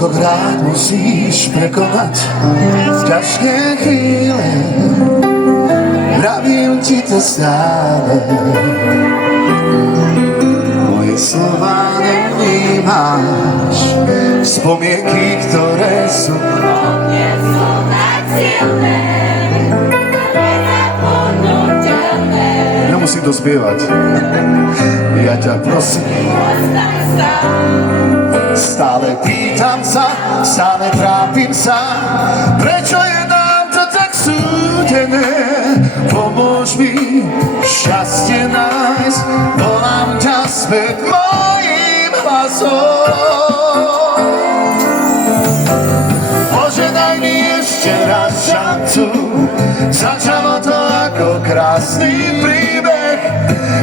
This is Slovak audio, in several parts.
Koľkokrát musíš prekonať ťažké chvíle, vravím ti to stále. Moje slova nevnímáš, spomienky, ktoré sú tak silné, nemusím to spievať. Ja ťa prosím, stále pýtam sa, stále trápim sa, prečo je nám to tak súdené? Pomôž mi šťastie nájsť, volám ťa späť mojím hlasom. Požiadaj mi ešte raz šancu, začalo to ako krásny príbeh.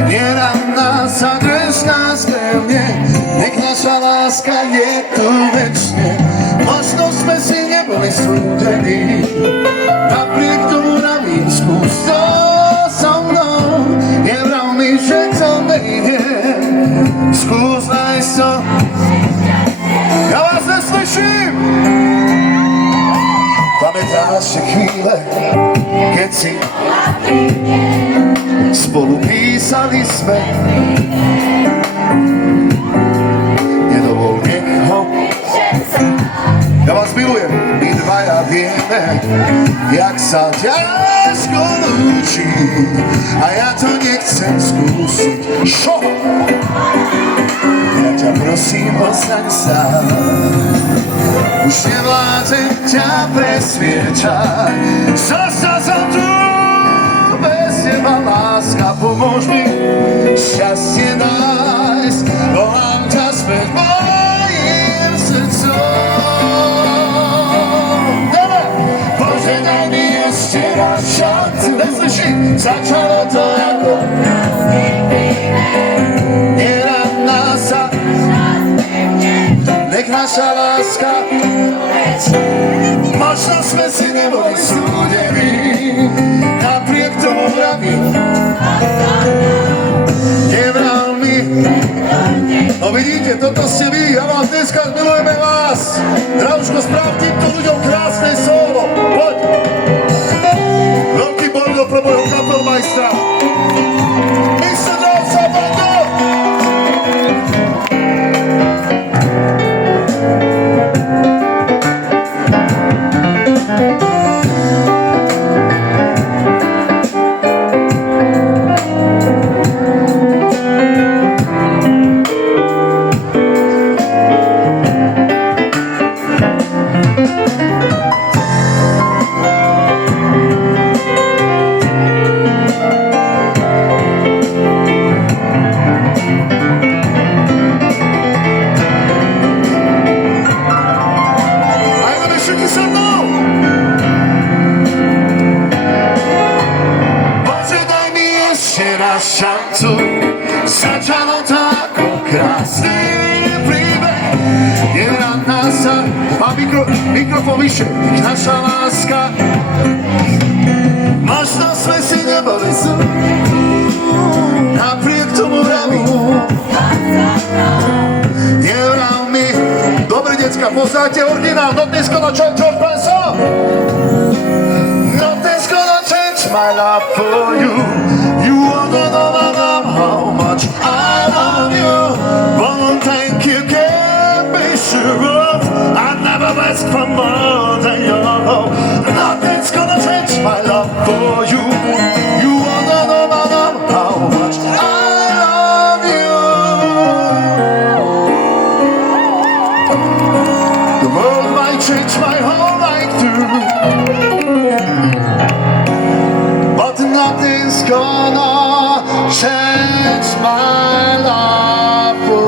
Neranná sa grešná skrevne, nech naša láska je tu večne. Možno sme si neboli súdení, napriek tomu navím skús to so mnou. Nevrav mi, že to nejde, skús nájsť to. Ja vás neslyším. Pamätáš si chvíle, keď si spolu písali sme? Nedovol niekoho. Ja vás milujem, my dvaja vieme, jak sa ťažko lúči, a ja to nechcem skúsiť. Šo? Ja ťa prosím, ostaň sám. Už nevládzem ťa presviečať, zostal som tu bez teba, láska, pomôž mi šťastie nájsť, volám ťa späť mojím srdcom. Požiadaj mi ešte raz šancu, neslyším, začalo to ako neranná sa, nech naša láska, možno sme si neboli súdení, napriek tomu vravím, nevral mi. No vidíte, toto ste vy, ja vás dneska milujeme vás. Drahuško, správ týmto ľuďom krásne solo, poď. Veľký bordo pro môjho kapelmajstra. Mr. Dovca, Bando! Šancu, začalo to ako krásny príbeh. Neranná sa, má mikrofón vyššie, naša láska, možno sme si neboli napriek tomu vravím, nevrav mi. Dobre, decka, poznáte originál Not This Gonna Change Your Person? Not This Gonna Change My Love For You. You wanna know how much I love you, one thing you can't be sure of, I never ask for more than your love. Nothing's gonna change my love for you. You wanna know how much I love you. The world might change my whole life through, but nothing's gonna change my love for